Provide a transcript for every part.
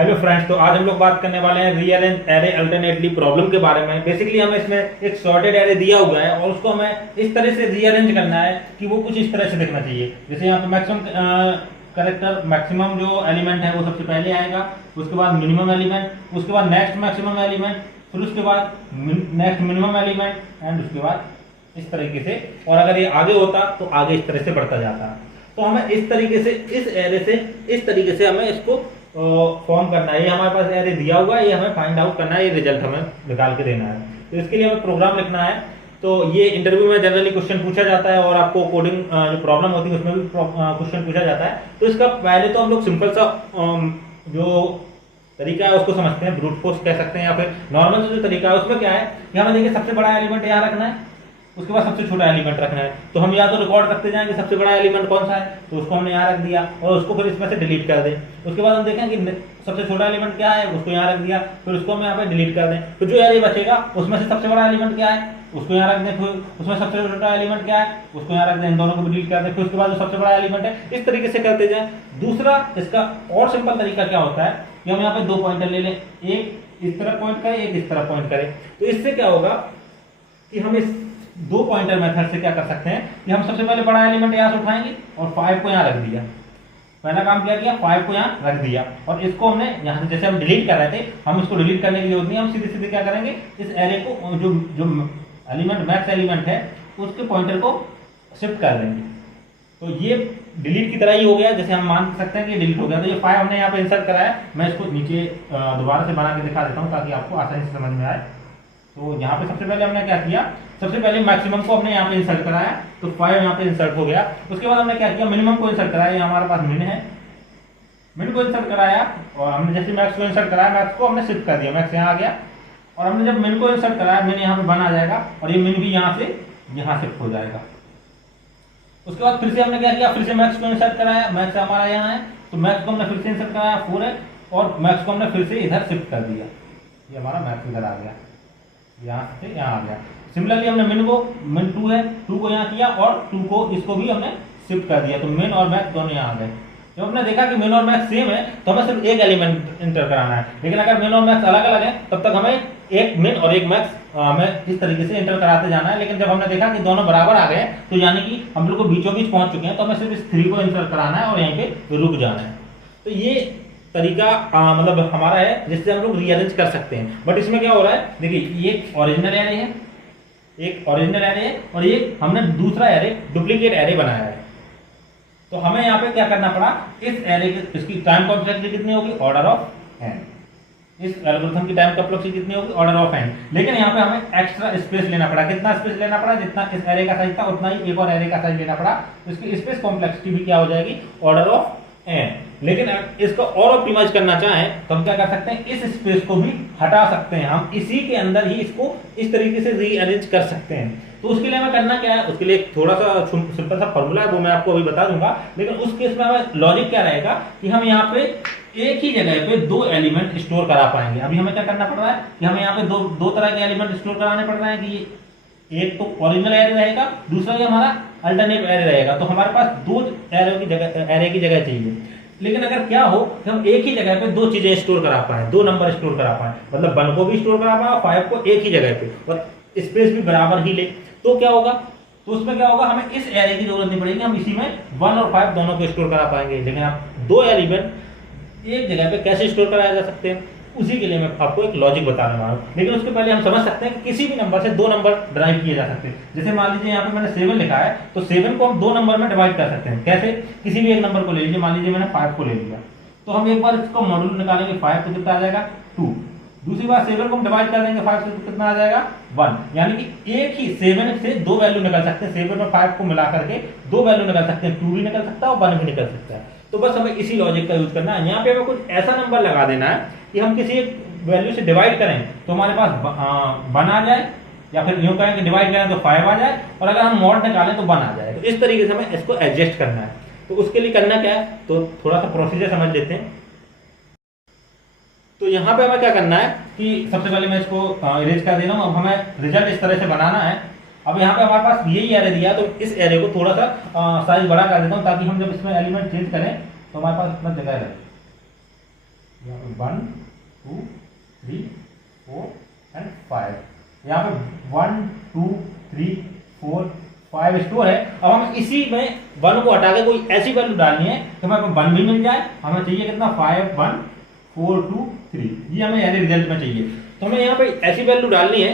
Hello friends, तो आज हम लोग बात करने वाले हैं रीअरेंज एरे अल्टरनेटली प्रॉब्लम के बारे में। बेसिकली हमें इसमें एक सॉर्टेड एरे दिया हुआ है और उसको हमें इस तरह से रीअरेंज करना है कि वो कुछ इस तरह से दिखना चाहिए। जैसे यहाँ पे मैक्सिमम जो एलिमेंट है वो सबसे पहले आएगा, उसके बाद मिनिमम एलिमेंट, उसके बाद नेक्स्ट मैक्सिमम एलिमेंट, फिर उसके बाद नेक्स्ट मिनिमम एलिमेंट एंड उसके बाद इस तरीके से। और अगर ये आगे होता तो आगे इस तरह से बढ़ता जाता। तो हमें इस तरीके से इस एरे से इस तरीके से हमें इसको फॉर्म करना है। ये हमारे पास एरे दिया हुआ है, ये हमें फाइंड आउट करना है, ये रिजल्ट हमें निकाल के देना है। तो इसके लिए हमें प्रोग्राम लिखना है। तो ये इंटरव्यू में जनरली क्वेश्चन पूछा जाता है और आपको कोडिंग जो प्रॉब्लम होती है उसमें भी क्वेश्चन पूछा जाता है। तो इसका पहले तो हम लोग सिंपल सा जो तरीका है उसको समझते हैं, ब्रूट फोर्स कह सकते हैं या फिर नॉर्मल जो तरीका है। उसमें क्या है कि हमें देखिए सबसे बड़ा एलिमेंट यहाँ रखना है, उसके बाद सबसे छोटा एलिमेंट रखना है। तो हम या तो रिकॉर्ड करते जाएंगे सबसे बड़ा एलिमेंट कौन सा है, तो उसको हमने यहाँ रख दिया और उसको फिर इसमें से डिलीट कर दें। उसके बाद हम देखें कि सबसे छोटा एलिमेंट क्या है, उसको यहाँ रख दिया, फिर उसको हम यहाँ पे डिलीट कर दें। तो जो एरे बचेगा उसमें से सबसे बड़ा एलिमेंट क्या है उसको यहाँ रख दें, फिर उसमें सबसे छोटा एलिमेंट क्या है उसको यहाँ रख दें, इन दोनों को डिलीट कर दें, फिर उसके बाद जो सबसे बड़ा एलिमेंट है। इस तरीके से करते जाएं। दूसरा इसका और सिंपल तरीका क्या होता है कि हम यहाँ पे दो पॉइंटर ले लें, एक इस तरफ पॉइंट करें, एक इस तरफ पॉइंट करें। तो इससे क्या होगा कि हम इस दो पॉइंटर मेथड से क्या कर सकते हैं कि हम सबसे पहले बड़ा एलिमेंट यहाँ से उठाएंगे और 5 को यहाँ रख दिया। पहला काम क्या किया, 5 को यहाँ रख दिया और इसको हमने यहाँ से जैसे हम डिलीट कर रहे थे, हम इसको डिलीट करने की जरूरत नहीं, हम सीधे सीधे क्या करेंगे, इस एरे को जो एलिमेंट मैक्स एलिमेंट है उसके पॉइंटर को शिफ्ट कर देंगे। तो ये डिलीट की तरह ही हो गया, जैसे हम मान सकते हैं कि डिलीट हो गया। तो ये 5 हमने यहाँ पे इंसर्ट करा है। मैं इसको नीचे दोबारा से बना के दिखा देता हूँ ताकि आपको आसानी से समझ में आए। तो यहाँ पे सबसे पहले हमने क्या किया, सबसे पहले मैक्सिमम को हमने यहाँ पे इंसर्ट कराया, तो 5 यहाँ पे इंसर्ट हो गया। उसके बाद हमने क्या किया, मिनिमम को इंसर्ट कराया, ये हमारे पास मिन है, मिन को इंसर्ट कराया और हमने जैसे मैक्स को इंसर्ट कराया, मैक्स को हमने शिफ्ट कर दिया, मैक्स यहाँ आ गया। और हमने जब मिन को इंसर्ट कराया, मिन यहाँ पे बन आ जाएगा और ये मिन भी यहाँ से यहाँ शिफ्ट हो जाएगा। उसके बाद फिर से हमने क्या किया, फिर से मैक्स को इंसर्ट कराया, मैक्स हमारा यहाँ है, तो मैक्स को हमने फिर से इंसर्ट कराया 4 है और मैक्स को हमने फिर से इधर शिफ्ट कर दिया, ये हमारा मैक्स इधर आ गया, यहाँ से यहाँ आ गया। सिमिलरली हमने मिन 2 है, 2 को यहाँ किया और 2 को इसको भी हमने शिफ्ट कर दिया, तो मिन और मैक्स दोनों यहाँ आ गए। जब हमने देखा कि मिन और मैक्स सेम है तो हमें सिर्फ एक एलिमेंट इंटर कराना है, लेकिन अगर मिन और मैक्स अलग अलग है तब तक हमें एक मिन और एक मैक्स हमें इस तरीके से इंटर कराते जाना है। लेकिन जब हमने देखा कि दोनों बराबर आ गए तो यानी कि हम लोग को बीचों बीच पहुंच चुके हैं, तो हमें सिर्फ इस 3 को इंटर कराना है और यहीं पे रुक जाना है। तो ये तरीका मतलब हमारा है जिससे हम लोग रीअरेंज कर सकते हैं। बट इसमें क्या हो रहा है, देखिए ये ओरिजिनल एरे है, एक ओरिजिनल एरे है और ये हमने दूसरा एरे डुप्लीकेट एरे बनाया है। तो हमें यहाँ पे क्या करना पड़ा, इस एरे की इसकी टाइम कॉम्प्लेक्सिटी कितनी होगी, ऑर्डर ऑफ n। इस एल्गोरिथम की टाइम कॉम्प्लेक्सिटी कितनी होगी, ऑर्डर ऑफ n। लेकिन यहाँ पे हमें एक्स्ट्रा स्पेस लेना पड़ा। कितना स्पेस लेना पड़ा, जितना इस एरे का साइज था उतना ही एक और एरे का साइज लेना पड़ा। तो इसकी स्पेस कॉम्प्लेक्सिटी भी क्या हो जाएगी, ऑर्डर ऑफ n। लेकिन इसको और ऑप्टिमाइज करना चाहें तो हम क्या कर सकते हैं, इस स्पेस को भी हटा सकते हैं, हम इसी के अंदर ही इसको इस तरीके से रीअरेंज कर सकते हैं। तो उसके लिए हमें करना क्या है, उसके लिए थोड़ा सा सिंपल सा फॉर्मूला है, वो मैं आपको अभी बता दूंगा। लेकिन उस केस में हमें लॉजिक क्या रहेगा कि हम यहाँ पे एक ही जगह पे दो एलिमेंट स्टोर करा पाएंगे। अभी हमें क्या करना पड़ रहा है कि हमें यहाँ पे दो तरह के एलिमेंट स्टोर कराने पड़ रहे हैं कि एक तो ओरिजिनल एरे रहेगा, दूसरा ये हमारा अल्टरनेट एरे रहेगा। तो हमारे पास दो एरे की जगह चाहिए। लेकिन अगर क्या हो कि हम एक ही जगह पे दो चीजें स्टोर करा पाए, दो नंबर स्टोर करा पाए, मतलब 1 को भी स्टोर करा पाए और 5 को एक ही जगह पे और स्पेस भी बराबर ही ले, तो क्या होगा, तो उसमें क्या होगा, हमें इस एरे की जरूरत नहीं पड़ेगी, हम इसी में 1 और 5 दोनों को स्टोर करा पाएंगे। लेकिन आप दो एलिमेंट एक जगह पे कैसे स्टोर कराया जा सकते हैं, उसी के लिए मैं आपको एक लॉजिक बताने वाला हूँ। लेकिन उसके पहले हम समझ सकते हैं कि किसी भी नंबर से दो नंबर ड्राइव किए जा सकते हैं। जैसे मान लीजिए यहाँ पे मैंने 7 लिखा है, तो 7 को हम दो नंबर में डिवाइड कर सकते हैं। कैसे, किसी भी एक नंबर को ले लीजिए, मान लीजिए मैंने 5 को ले लिया, तो हम एक बार इसको मॉड्यूल निकालेंगे, 5 तो कितना आ जाएगा 2। दूसरी बार 7 को हम डिवाइड कर देंगे 5 से, तो कितना आ जाएगा 1। यानी कि एक ही 7 से दो वैल्यू निकल सकते हैं, 7 और 5 को मिला करके दो वैल्यू निकल सकते हैं, 2 भी निकल सकता है और 1 भी निकल सकता है। तो बस हमें इसी लॉजिक का यूज करना है। यहाँ पे हमें कुछ ऐसा नंबर लगा देना है कि हम किसी एक वैल्यू से डिवाइड करें तो हमारे पास 1 आ जाए, या फिर यूं कहें कि डिवाइड करें तो 5 आ जाए, और अगर हम मॉड निकालें तो 1 आ जाए। तो इस तरीके से हमें इसको एडजस्ट करना है। तो उसके लिए करना क्या है, तो थोड़ा सा प्रोसीजर समझ लेते हैं। तो यहाँ पे हमें क्या करना है कि सबसे पहले मैं इसको इरेज कर दे रहा हूँ। अब हमें रिजल्ट इस तरह से बनाना है। अब यहाँ पे हमारे पास यही एरे दिया, तो इस एरे को थोड़ा सा साइज बड़ा कर देता हूँ ताकि हम जब इसमें एलिमेंट चेंज करें तो हमारे पास इतना जगह रहे। 1 2 3 4 एंड 5। यहाँ पे 1 2 3 4 5 स्टोर है। अब हम इसी में 1 को हटा के कोई ऐसी वैल्यू डालनी है कि हमें 1 भी मिल जाए। हमें चाहिए कितना 5 1 4 2 3, ये हमें ऐसे रिजल्ट में चाहिए। तो हमें यहाँ पे ऐसी वैल्यू डालनी है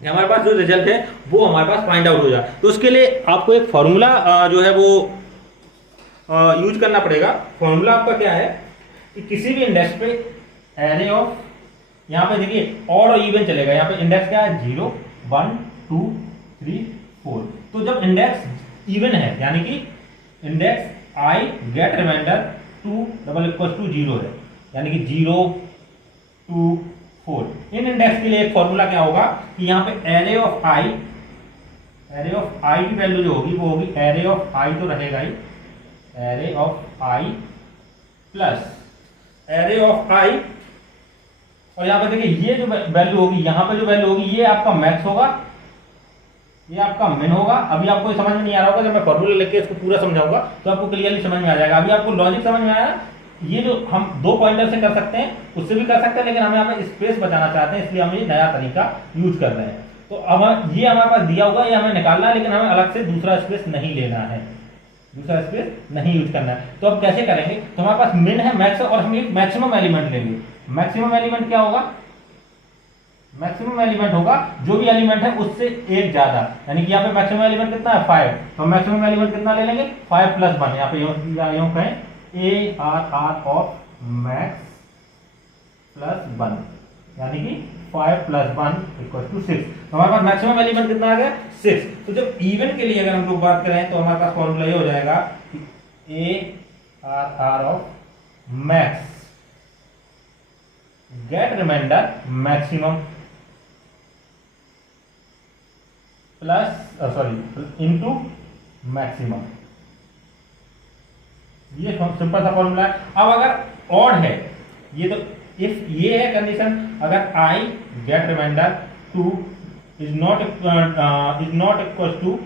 कि हमारे पास जो रिजल्ट है वो हमारे पास फाइंड आउट हो जाए। तो उसके लिए आपको एक फॉर्मूला जो है वो यूज करना पड़ेगा। फॉर्मूला आपका क्या है कि किसी भी इंडेक्स पे एरे ऑफ, यहाँ पे देखिए ऑड और इवन चलेगा। यहाँ पे इंडेक्स क्या है 0 1 2 3 4। तो जब इंडेक्स इवन है यानी कि index I get remainder 2 double equal to 0 है, यानी कि 0 2 4। इन इंडेक्स के लिए एक फॉर्मूला क्या होगा कि यहाँ पे एरे ऑफ आई की वैल्यू जो होगी वो होगी एरे ऑफ आई तो रहेगा ही, array of i plus array of i, और यहाँ पे देखिए ये जो वैल्यू होगी, यहाँ पे जो वैल्यू होगी ये आपका मैक्स होगा, ये आपका मिन होगा। अभी आपको ये समझ में नहीं आ रहा होगा, जब मैं फॉर्मूला लेके इसको पूरा समझाऊंगा तो आपको क्लियरली समझ में आ जाएगा। अभी आपको लॉजिक समझ में आया। ये जो हम 2 पॉइंटर से कर सकते हैं उससे भी कर सकते हैं, लेकिन हम यहाँ पे स्पेस बचाना चाहते हैं, इसलिए हम ये नया तरीका यूज कर रहे हैं। तो अब ये हमारे पास दिया हुआ, ये हमें निकालना है, लेकिन हमें अलग से दूसरा स्पेस नहीं लेना है, दूसरा स्पेस नहीं यूज करना है। तो अब कैसे करेंगे, तो हमारे पास मिन है, मैक्स है, और हम एक मैक्सिमम एलिमेंट लेंगे। मैक्सिमम एलिमेंट क्या होगा, मैक्सिमम एलिमेंट होगा जो भी एलिमेंट है उससे एक ज्यादा, यानी कि यहाँ पे मैक्सिमम एलिमेंट कितना है 5, तो मैक्सिमम एलिमेंट कितना ले लेंगे 5 प्लस 1। यहाँ पे यूं कहें ए आर ऑफ मैक्स प्लस 1, यानी कि 5 प्लस 1 इक्वल टू 6। तो हमारे पास मैक्सिमम एलिमेंट कितना आ गया 6। तो जब इवन के लिए अगर हम लोग बात करें तो हमारे पास फॉर्मूला ये हो जाएगा कि A R of max get remainder maximum plus sorry into maximum, ये सिंपल सा फॉर्मूला है। अब अगर ऑड है ये, तो इफ ये है कंडीशन, अगर I get remainder 2 is not equal to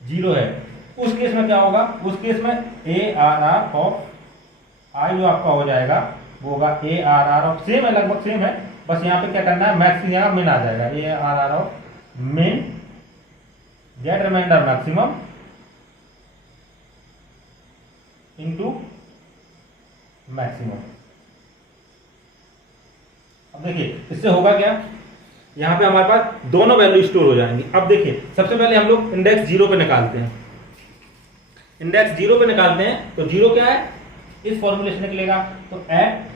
0 है, उस केस में क्या होगा, उस केस में ए आर ऑफ आई जो आपका हो जाएगा वो होगा ए आर ऑफ, सेम है, लगभग सेम है, बस यहाँ पे क्या करना है मैक्स, यहाँ मिन आ जाएगा, A R of min get remainder maximum into maximum. अब देखिए इससे होगा क्या, यहां पे हमारे पास दोनों वैल्यू स्टोर हो जाएंगी। अब देखिए सबसे पहले हम लोग इंडेक्स 0 पे निकालते हैं। इंडेक्स 0 पे निकालते हैं तो 0 क्या है, इस फॉर्मूले से निकलेगा, तो एट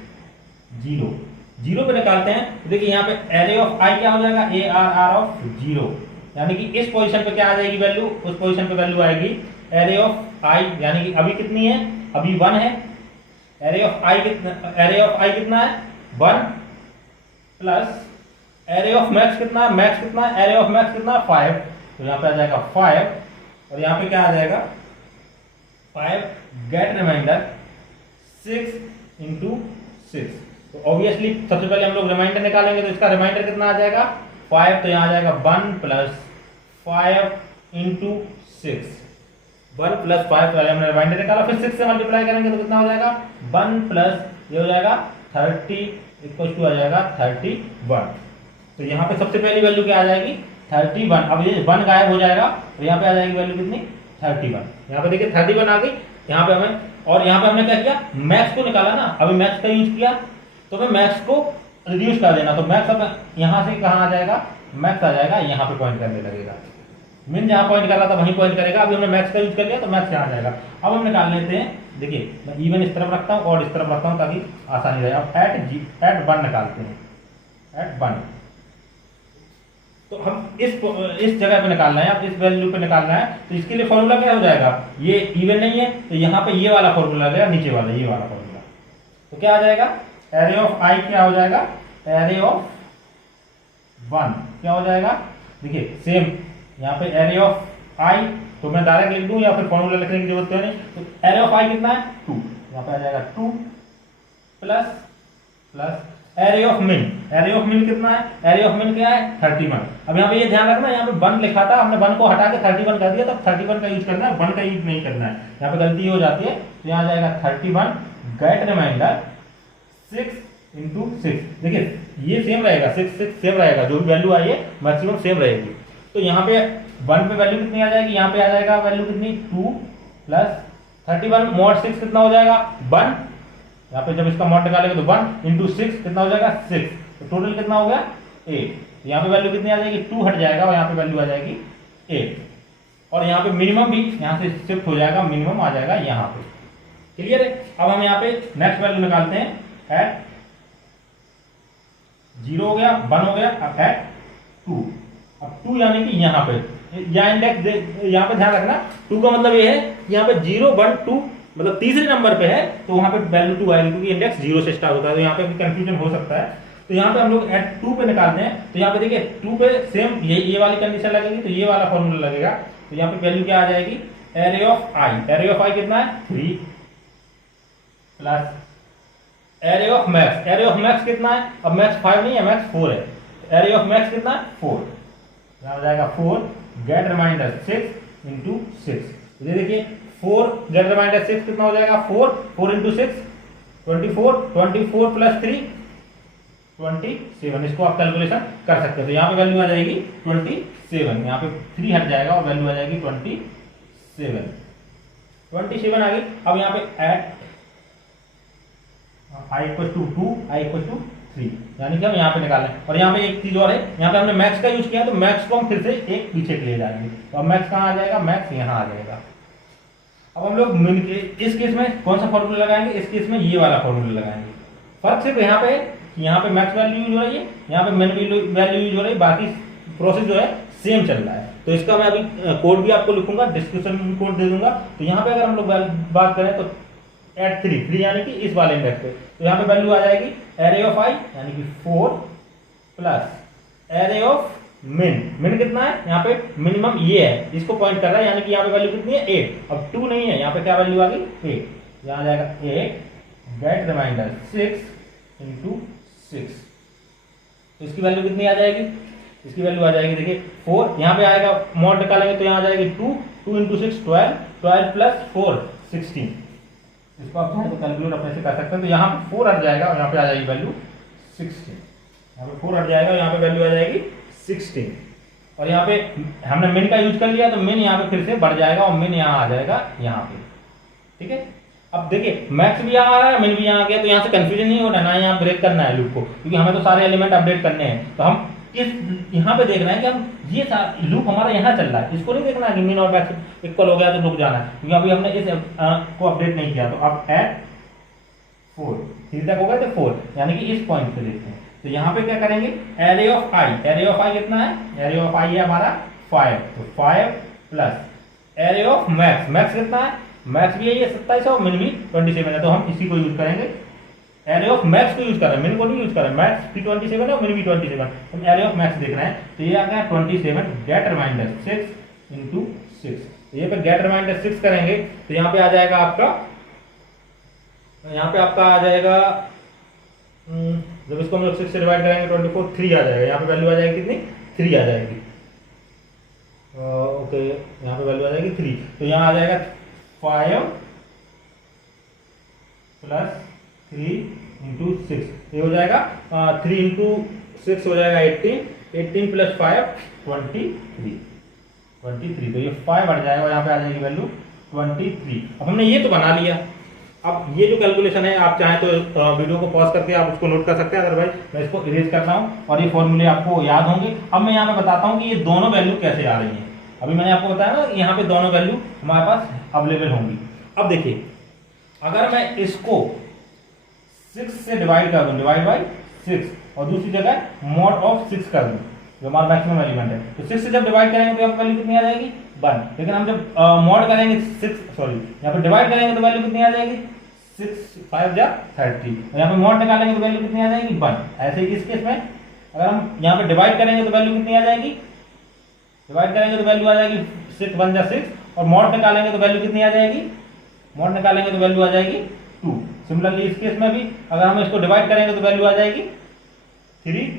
0 पे निकालते हैं तो देखिए यहाँ पे एरे ऑफ आई क्या हो जाएगा ए आर ऑफ 0, यानी कि इस पोजीशन पे क्या आ जाएगी वैल्यू, उस पोजीशन पे वैल्यू आएगी एरे ऑफ आई, यानी कि अभी कितनी है, अभी 1 है। एरे ऑफ आई कितना है 1 प्लस एरे ऑफ मैक्स कितना है, मैक्स कितना है, एरे ऑफ मैक्स कितना है 5, तो यहाँ पे आ जाएगा 5, और यहाँ पे क्या आ जाएगा 5 गेट रिमाइंडर 6 इंटू 6। तो ऑब्वियसली सबसे पहले हम लोग रिमाइंडर निकालेंगे, तो इसका रिमाइंडर कितना आ जाएगा 5, तो यहाँ आ जाएगा 1 प्लस 5 इंटू 6, 1 प्लस 5, पहले हमने रिमाइंडर निकाला, फिर 6 से मल्टीप्लाई करेंगे तो कितना हो जाएगा 1 प्लस ये हो जाएगा 30 इक्वल टू आ जाएगा 31। तो यहाँ पे सबसे पहली वैल्यू क्या आ जाएगी 31। अब ये 1 गायब हो जाएगा तो यहाँ पे आ जाएगी वैल्यू कितनी 31। यहाँ पे देखिए 31 आ गई। यहाँ पे हमें, और यहाँ पे हमने क्या किया मैक्स को निकाला ना, अभी मैक्स का यूज किया तो हमें मैक्स को रिड्यूस कर देना, तो मैक्स अब यहाँ से कहाँ आ जाएगा, मैक्स आ जाएगा यहाँ पे पॉइंट करने लगेगा, मिन जहाँ पॉइंट कर रहा था वहीं पॉइंट करेगा। अभी हमने मैक्स का यूज कर लिया तो मैक्स यहाँ आ जाएगा। अब हम निकाल लेते हैं, देखिए मैं इवन इस तरफ रखता हूँ और इस तरफ रखता हूँ ताकि आसानी रहे। अब एट 1 निकालते हैं, एट 1, तो हम इस जगह पे निकालना है, अब इस वैल्यू पे निकालना है, तो इसके लिए फॉर्मूला क्या हो जाएगा, ये इवन नहीं है तो यहाँ पे ये वाला फॉर्मूला लगेगा, नीचे वाला ये वाला फॉर्मूला, तो क्या आ जाएगा एरे ऑफ आई क्या हो जाएगा, एरे ऑफ 1 क्या हो जाएगा, देखिए सेम यहाँ पे एरे ऑफ आई, तो मैं डायरेक्ट लिख दूं या फिर फॉर्मूला लिखने की जरूरत है नहीं, तो एरे ऑफ आई कितना है 2, यहाँ पे आ जाएगा 2 प्लस प्लस एरे ऑफ मिन, एरे ऑफ मिन कितना है, एरे ऑफ मिन क्या है 31। अब यहाँ पे ये ध्यान रखना, यहाँ पे 1 लिखा था, हमने 1 को हटा के 31 कर दिया, तो 31 का यूज करना है, 1 का यूज नहीं करना है, यहाँ पे गलती हो जाती है। तो यहाँ आ जाएगा 31 गेट रिमाइंडर 6 इंटू 6। देखिए ये सेम रहेगा, 6 सेम रहेगा, जो भी वैल्यू आई है मैक्सिमम सेम रहेगी। तो यहाँ पे 1 पे वैल्यू कितनी आ जाएगी, यहाँ पे आ जाएगा वैल्यू कितनी 2 प्लस 31 मॉड 6 कितना हो जाएगा 1। यहाँ पे जब इसका मॉड निकालेंगे तो 1 इंटू 6 कितना हो जाएगा 6, तो टोटल कितना हो गया 8। यहाँ पे वैल्यू कितनी आ जाएगी 2 हट जाएगा और यहाँ पे वैल्यू आ जाएगी 8। और यहाँ पे मिनिमम भी यहाँ से शिफ्ट हो जाएगा, मिनिमम आ जाएगा यहाँ पे। क्लियर है। अब हम यहाँ पे नेक्स्ट वैल्यू निकालते हैं एट 0 हो गया, 1 हो गया, अब एट 2। अब 2 यानी कि यहाँ पे या इंडेक्स यहाँ पे ध्यान रखना, 2 का मतलब ये है यहाँ पे 0 1 2 मतलब तीसरे नंबर पे है तो वहां पे वैल्यू 2 आएगी, क्योंकि इंडेक्स 0 से स्टार्ट होता है, तो यहाँ पे भी कंफ्यूजन हो सकता है। तो यहाँ पे हम लोग एट 2 पे निकालते हैं, तो यहाँ पे देखिए 2 पे सेम ये वाली कंडीशन लगेगी, तो ये वाला फॉर्मूला लगेगा। तो यहाँ पे वैल्यू क्या आ जाएगी, array of i, array of i कितना है 3 plus array of max, array of max कितना है, अब मैक्स 5 नहीं है, मैक्स 4 है, एरे ऑफ मैक्स कितना है 4, यहाँ हो जाएगा 4 गेट रिमाइंडर 6 इंटू 6। ये देखिए 4 गेट रिमाइंडर 6 कितना हो जाएगा 4 इंटू 6 24 प्लस 3 27। इसको आप कैलकुलेशन कर सकते हैं। तो यहाँ पे वैल्यू आ जाएगी 27, यहाँ पे 3 हट जाएगा और वैल्यू आ जाएगी 27 आ गई। अब यहाँ पे at i equal to 2 i equal to 3, यानी कि हम यहाँ पे निकालें। और यहाँ पे एक चीज और है, यहाँ पे हमने मैक्स का यूज किया, तो मैक्स को हम फिर से एक पीछे ले जाएंगे। तो अब मैक्स कहाँ आ जाएगा, मैक्स यहाँ आ जाएगा। अब हम लोग मिन के इस केस में कौन सा फॉर्मूला लगाएंगे, इस केस में ये वाला फॉर्मूला लगाएंगे। फर्क सिर्फ यहाँ पे, यहाँ पे मैक्स वैल्यू यूज हो रही है, यहाँ पे मिन वैल्यू यूज हो रही है, बाकी प्रोसेस जो है सेम चल रहा है। तो इसका मैं अभी कोड भी आपको लिखूंगा, डिस्क्रिप्शन में कोड दे दूंगा। तो यहाँ पे अगर हम लोग बात करें तो एट 3 यानी कि इस वाले इंडेक्स पे, तो यहाँ पे वैल्यू आ जाएगी एरे ऑफ आई यानी कि 4 प्लस एरे ऑफ मिन कितना है, यहाँ पे मिनिमम ये है, इसको पॉइंट कर रहा है, यानी कि यहाँ पे वैल्यू कितनी है 8। अब 2 नहीं है, यहाँ पे क्या वैल्यू आ गई 8, यहाँ आ जाएगा 8 गेट रिमाइंडर 6 इंटू 6। तो इसकी वैल्यू कितनी आ जाएगी, इसकी वैल्यू आ जाएगी देखिए 4, यहाँ पे आएगा मॉड निकालेंगे तो यहाँ आ जाएगी 2 इंटू 6 12 प्लस 4 16। इसको आप चाहे तो कैलकुलेट अपने से कर सकते हैं। तो यहाँ पे 4 हट जाएगा और यहाँ पे आ जाएगी वैल्यू 16, यहाँ पे 4 हट जाएगा, यहाँ पे वैल्यू आ जाएगी 16। और यहाँ पे हमने मिन का यूज कर लिया, तो मिन यहाँ पे फिर से बढ़ जाएगा और मिन यहाँ आ जाएगा यहाँ पे। ठीक है। अब देखिए मैक्स भी यहाँ आ रहा है, मिन भी यहाँ आ गया, तो यहाँ से कंफ्यूजन नहीं होना, ना यहाँ ब्रेक करना है लूप को, क्योंकि हमें तो सारे एलिमेंट अपडेट करने हैं। तो हम इस यहाँ पे देखना है कि हम ये लूप हमारा यहाँ चल रहा है, इसको नहीं देखना है कि मिन और मैक्स इक्वल हो गया तो रुक जाना है, क्योंकि अभी हमने इस को अपडेट नहीं किया। तो अब एट 4 3 तक हो गए थे 4, यानी कि इस पॉइंट पे देखते हैं। तो यहाँ पे क्या करेंगे, array of i, array of i कितना है, एरे ऑफ आई है हमारा 5, तो 5 plus array of max, max कितना है, मैक्स भी है 27 और मिन भी 27 है, तो हम इसी को यूज करेंगे। एरे ऑफ मैक्स को यूज कर रहे हैं, मिन को नहीं यूज कर रहे हैं, मैक्स भी 27 है और मिन भी 27, हम एरे ऑफ मैक्स देख रहे हैं। तो ये आ गया 27 गेट रिमाइंडर 6 इंटू 6। ये पे गेट रिमाइंडर 6 करेंगे तो यहाँ पे आ जाएगा आपका, यहाँ पे आपका आ जाएगा, जब इसको हम लोग 6 से डिवाइड करेंगे 24 3 आ जाएगा, यहाँ पे वैल्यू आ जाएगी कितनी 3 आ जाएगी। ओके, यहाँ पे वैल्यू आ जाएगी 3, तो यहाँ आ जाएगा 5 प्लस 3 इंटू 6, ये हो जाएगा 3 इंटू 6 हो जाएगा 18 प्लस 5 23, तो ये 5 बढ़ जाएगा, यहाँ पे आ जाएगी वैल्यू 23। अब हमने ये तो बना लिया। अब ये जो कैलकुलेशन है आप चाहें तो वीडियो को पॉज करके आप उसको नोट कर सकते हैं, अदरवाइज मैं इसको इरेज करता हूँ और ये फॉर्मूले आपको याद होंगे। अब मैं यहाँ पे बताता हूँ कि ये दोनों वैल्यू कैसे आ रही हैं। अभी मैंने आपको बताया ना यहाँ पे दोनों वैल्यू हमारे पास अवेलेबल होंगी। अब देखिए अगर मैं इसको 6 से डिवाइड कर दूं, डिवाइड बाई 6, और दूसरी जगह मॉड ऑफ 6 कर दूं जो हमारा मैक्सिमम एलिमेंट है, तो 6 से जब डिवाइड करेंगे तो यहाँ पे वैल्यू कितनी आ जाएगी 1। लेकिन हम जब मॉड करेंगे यहाँ पे डिवाइड करेंगे तो वैल्यू कितनी आ जाएगी 6 5 जा 30, और यहाँ पे मॉड निकालेंगे तो वैल्यू कितनी आ जाएगी 1। ऐसे ही इस केस में अगर हम यहाँ पे डिवाइड करेंगे तो वैल्यू कितनी आ जाएगी, डिवाइड करेंगे तो वैल्यू आ जाएगी 6 1 जा 6, और मॉड निकालेंगे तो वैल्यू कितनी आ जाएगी, मॉड निकालेंगे तो वैल्यू आ जाएगी 2। सिमिलरली इस केस में भी अगर हम इसको डिवाइड करेंगे तो वैल्यू आ जाएगी 3,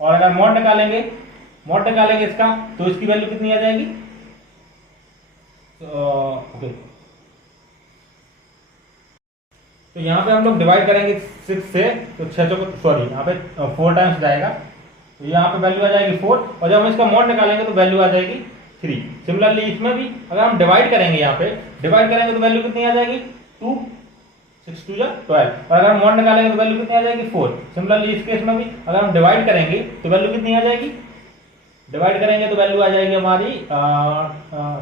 और अगर मॉड निकालेंगे इसका तो इसकी वैल्यू कितनी आ जाएगी, ओके तो यहाँ पे हम लोग डिवाइड करेंगे 6 से, तो 6 चौको सॉरी यहाँ पे 4 टाइम्स जाएगा, तो यहाँ पे वैल्यू आ जाएगी 4, और जब हम इसका मॉड निकालेंगे तो वैल्यू आ जाएगी 3। सिमिलरली इसमें भी अगर हम डिवाइड करेंगे, यहाँ पे डिवाइड करेंगे तो वैल्यू कितनी आ जाएगी 2, 6 2 12, और अगर हम मॉड निकालेंगे तो वैल्यू कितनी आ जाएगी 4। सिमिलरली इस केस में भी अगर हम डिवाइड करेंगे तो वैल्यू कितनी आ जाएगी, डिवाइड करेंगे तो वैल्यू आ जाएगी हमारी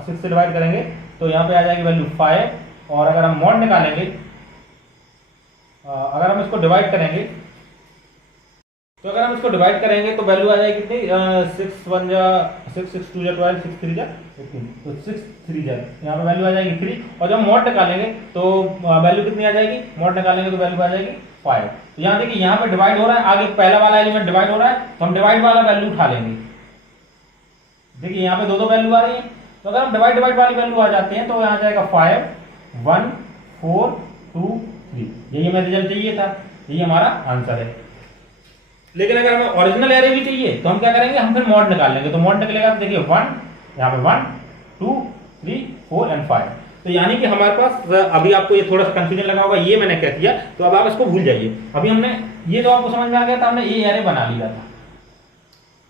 6 से डिवाइड करेंगे तो यहाँ पे आ जाएगी वैल्यू 5, और अगर हम मॉड निकालेंगे, अगर हम इसको डिवाइड करेंगे तो तो वैल्यू आ जाएगी कितनी 6 1 जा 6 6 2 जा 12, 6 3 जा 15, तो 6 3 जा यहाँ पे वैल्यू आ जाएगी 3, और जब मॉड निकालेंगे तो वैल्यू कितनी आ जाएगी, मॉड निकालेंगे तो वैल्यू आ जाएगी 5। तो यहाँ देखिए यहाँ पे डिवाइड हो रहा है, आगे पहला वाला एलिमेंट डिवाइड हो रहा है तो हम डिवाइड वाला वैल्यू उठा लेंगे। देखिए यहाँ पे दो वैल्यू आ रही है, तो अगर हम डिवाइड वाली वैल्यू आ जाते हैं तो यहाँ जाएगा 5 1 4 2 3, यही हमें रिजल्ट चाहिए था, यही हमारा आंसर है। लेकिन अगर हमें ओरिजिनल एरे भी चाहिए तो हम क्या करेंगे, हम फिर मॉड निकाल लेंगे। तो मॉड निकलेगा तो देखिए 1 यहाँ पे 1 2 3 4 एंड 5। तो यानी कि हमारे पास, अभी आपको ये थोड़ा सा कंफ्यूजन लगा होगा, ये मैंने कह दिया तो अब आप इसको भूल जाइए। अभी हमने ये तो आपको समझ में आ गया था, हमने ये एरे बना लिया था,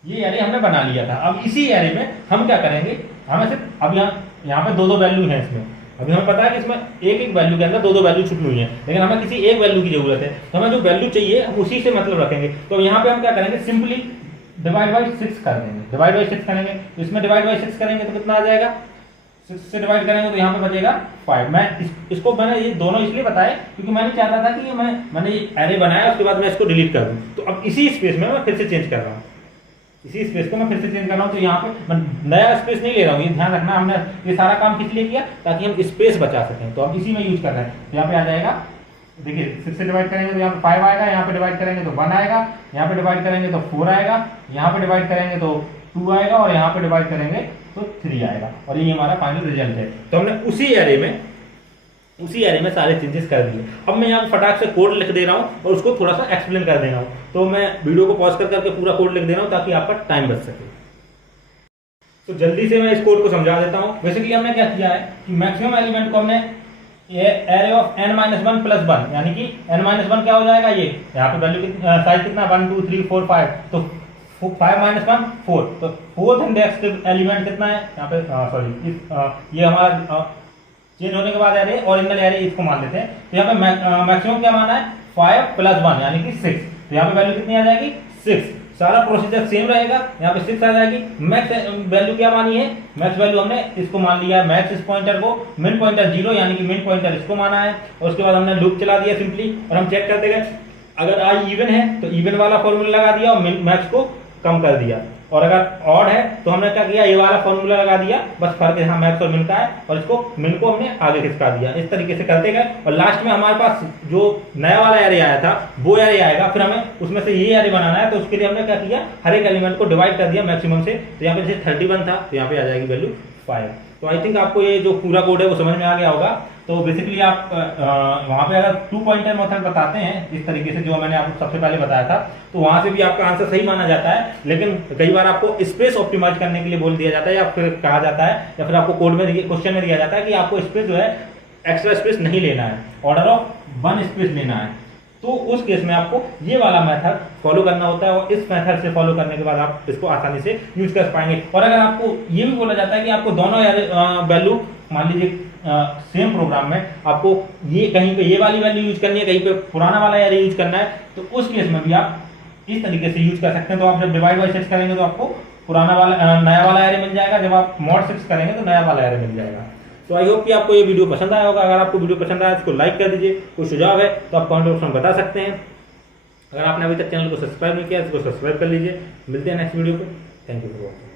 ये एरे हमने बना लिया था। अब इसी एरे में हम क्या करेंगे, हमें सिर्फ अब यहाँ पे दो वैल्यू है इसमें, अभी हमें पता है कि इसमें एक वैल्यू के अंदर दो वैल्यू छुपी हुई है, लेकिन हमें किसी एक वैल्यू की जरूरत है, तो हमें जो वैल्यू चाहिए हम उसी से मतलब रखेंगे। तो यहाँ पे हम क्या करेंगे, सिंपली डिवाइड बाई 6 कर देंगे, डिवाइड बाई 6 करेंगे, तो इसमें डिवाइड बाई 6 करेंगे तो कितना आ जाएगा, 6 से डिवाइड करेंगे तो यहाँ पे बचेगा 5। मैं इसको मैंने ये दोनों इसलिए बताए क्योंकि मैंने चाहता था कि मैंने ये एरे बनाया उसके बाद मैं इसको डिलीट कर दूं, तो अब इसी स्पेस में मैं फिर से चेंज कर रहा हूँ, इसी स्पेस को मैं फिर से चेंज कर रहा हूँ। तो यहाँ पे मैं नया स्पेस नहीं ले रहा हूँ, ये ध्यान रखना, हमने ये सारा काम किस लिए किया, ताकि हम स्पेस बचा सकें, तो अब इसी में यूज कर रहे हैं। तो यहाँ पे आ जाएगा, देखिए 6 से डिवाइड करेंगे तो यहाँ पे 5 आएगा, यहाँ पे डिवाइड करेंगे तो 1 आएगा, यहाँ पे डिवाइड करेंगे तो 4 आएगा, यहाँ पे डिवाइड करेंगे तो 2 आएगा, और यहाँ पे डिवाइड करेंगे तो 3 आएगा, और ये हमारा फाइनल रिजल्ट है। तो हमने उसी एरे में सारे चेंजेस कर दिए। अब मैं यहाँ फटाक से कोड लिख दे रहा हूँ और उसको थोड़ा सा एक्सप्लेन कर दे रहा हूँ, तो मैं वीडियो को पॉज करके पूरा कोड लिख दे रहा हूँ ताकि आपका टाइम बच सके। तो जल्दी से मैं इस कोड को समझा देता हूँ। बेसिकली हमने क्या किया है कि मैक्सिमम एलिमेंट को हमने एरे ऑफ n-1 प्लस 1, यानी कि n-1 क्या हो जाएगा, ये यहाँ पे वैल्यू साइज कितना 1 2 3 4 5, तो 5 - 1 4, तो फोर्थ इंडेक्स एलिमेंट कितना है यहाँ पे, सॉरी ये हमारा चेंज होने के बाद एरे ओरिजिनल एरे इसको मान लेते हैं। तो यहाँ पे मैक्सिमम क्या माना है 5 + 1 यानी कि 6, तो यहाँ पे वैल्यू कितनी आ जाएगी 6। सारा प्रोसीजर सेम रहेगा, यहाँ पे 6 आ जाएगी। मैक्स वैल्यू क्या मानी है, मैक्स वैल्यू हमने इसको मान लिया है, मैक्स इस पॉइंटर को, मिन पॉइंटर 0 यानी कि मिन पॉइंटर इसको माना है, और उसके बाद हमने लूप चला दिया सिंपली, और हम चेक करते गए अगर आई इवन है तो इवन वाला फॉर्मूला लगा दिया और मैक्स को कम कर दिया, और अगर ऑड है तो हमने क्या किया, ये वाला फॉर्मूला लगा दिया, बस फर्क यहाँ मैक्स और मिन का है, और इसको मिन को हमने आगे खिसका दिया। इस तरीके से करते गए और लास्ट में हमारे पास जो नया वाला एरे आया था वो एरे आएगा, फिर हमें उसमें से ये एरे बनाना है, तो उसके लिए हमने क्या किया, हर एक एलिमेंट को डिवाइड कर दिया मैक्सिमम से। तो यहाँ पे जैसे 31 था तो यहाँ पे आ जाएगी वैल्यू 5। तो आई थिंक आपको ये जो पूरा कोड है वो समझ में आ गया होगा। तो बेसिकली आप वहाँ पे अगर 2 पॉइंटर मेथड बताते हैं इस तरीके से जो मैंने आपको सबसे पहले बताया था, तो वहाँ से भी आपका आंसर सही माना जाता है, लेकिन कई बार आपको स्पेस ऑप्टिमाइज करने के लिए बोल दिया जाता है, या फिर कहा जाता है, या फिर आपको कोड में क्वेश्चन में दिया जाता है कि आपको स्पेस जो है एक्स्ट्रा स्पेस नहीं लेना है, ऑर्डर ऑफ 1 स्पेस लेना है। तो उस केस में आपको ये वाला मेथड फॉलो करना होता है, और इस मेथड से फॉलो करने के बाद आप इसको आसानी से यूज कर पाएंगे। और अगर आपको ये भी बोला जाता है कि आपको दोनों वैल्यू, मान लीजिए सेम प्रोग्राम में आपको ये कहीं पे ये वाली वैल्यू यूज करनी है, कहीं पे पुराना वाला एरे यूज करना है, तो उस केस में भी आप इस तरीके से यूज कर सकते हैं। तो आप जब डिवाइड बाई 6 करेंगे तो आपको पुराना वाला नया वाला एरे मिल जाएगा, जब आप mod 6 करेंगे तो नया वाला एरे मिल जाएगा। तो आई होप कि आपको ये वीडियो पसंद आया होगा। अगर आपको वीडियो पसंद आया तो इसको लाइक कर दीजिए, कोई सुझाव है तो आप कमेंट बॉक्स में बता सकते हैं। अगर आपने अभी तक चैनल को सब्सक्राइब नहीं किया तो सब्सक्राइब कर लीजिए। मिलते हैं नेक्स्ट वीडियो को। Thank you for watching.